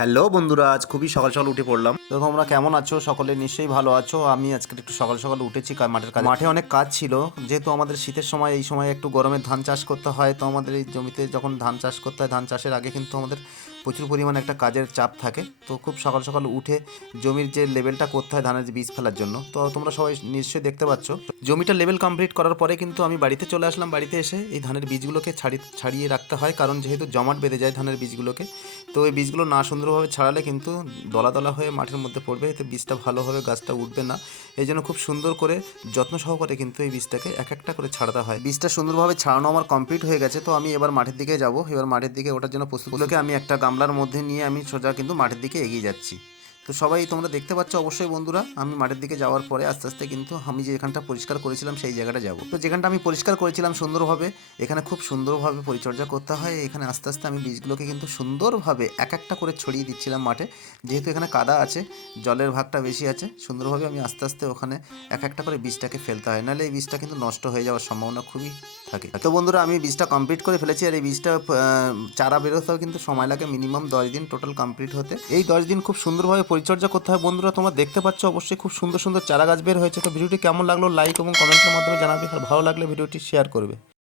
Hello বন্ধুরা, আজ খুবই সকাল সকাল উঠে পড়লাম। তো তোমরা কেমন আছো? সকলে নিশ্চয়ই ভালো আছো। আমি আজকে একটু সকাল সকাল উঠেছি মাঠের কাজে। মাঠে অনেক কাজ ছিল, যেহেতু আমাদের শীতের সময় এই সময় একটু গরমে ধান চাষ করতে হয়। তো আমাদের এই জমিতে যখন ধান চাষ করতে হয়, ধান চাষের আগে কিন্তু আমাদের প্রচুর পরিমাণে একটা কাজের চাপ থাকে। তো খুব সকাল সকাল উঠে জমির যে লেভেলটা করতে হয় ধানের যে বীজ ফেলার জন্য, তো তোমরা সবাই নিশ্চয়ই দেখতে পাচ্ছ। জমিটা লেভেল কমপ্লিট করার পরে কিন্তু আমি বাড়িতে চলে আসলাম। বাড়িতে এসে এই ধানের বীজগুলোকে ছাড়িয়ে রাখতে হয়, কারণ যেহেতু জমাট বেঁধে যায় ধানের বীজগুলোকে। তো এই বীজগুলো না সুন্দরভাবে ছাড়ালে কিন্তু দলা দলা হয়ে মাটির মধ্যে পড়বে, এতে বীজটা ভালোভাবে গাছটা উঠবে না। এই জন্য খুব সুন্দর করে যত্ন সহকারে কিন্তু এই বীজটাকে এক একটা করে ছাড়াতে হয়। বীজটা সুন্দরভাবে ছাড়ানো আমার কমপ্লিট হয়ে গেছে। তো আমি এবার মাঠের দিকে যাব। এবার মাঠের দিকে ওঠার জন্য প্রস্তুতগুলোকে আমি একটা গামলার মধ্যে নিয়ে আমি সোজা কিন্তু মাঠের দিকে এগিয়ে যাচ্ছি। তো সবাই তোমরা দেখতে পাচ্ছ অবশ্যই বন্ধুরা, আমি মাঠের দিকে যাওয়ার পরে আস্তে আস্তে কিন্তু আমি যেখানটা পরিষ্কার করেছিলাম সেই জায়গাটা যাব। তো যেখানটা আমি পরিষ্কার করেছিলাম সুন্দরভাবে, এখানে খুব সুন্দরভাবে পরিচর্যা করতে হয়। এখানে আস্তে আস্তে আমি বীজগুলোকে কিন্তু সুন্দরভাবে এক একটা করে ছড়িয়ে দিচ্ছিলাম মাঠে। যেহেতু এখানে কাদা আছে, জলের ভাগটা বেশি আছে, সুন্দরভাবে আমি আস্তে আস্তে ওখানে এক একটা করে বীজটাকে ফেলতে হয়, নাহলে এই বীজটা কিন্তু নষ্ট হয়ে যাওয়ার সম্ভাবনা খুবই থাকে। তো বন্ধুরা, আমি বীজটা কমপ্লিট করে ফেলেছি। আর এই বীজটা চারা বেরোতেও কিন্তু সময় লাগে মিনিমাম 10 দিন টোটাল কমপ্লিট হতে। এই 10 দিন খুব সুন্দরভাবে পরিচর্যা করতে হয় বন্ধুরা। তোমরা দেখতে পাচ্ছ অবশ্যই খুব সুন্দর সুন্দর চারা গাছ বের হয়েছে। তো ভিডিওটি কেমন লাগলো লাইক এবং কমেন্টের মাধ্যমে জানাবে, আর ভালো লাগলে ভিডিওটি শেয়ার করবে।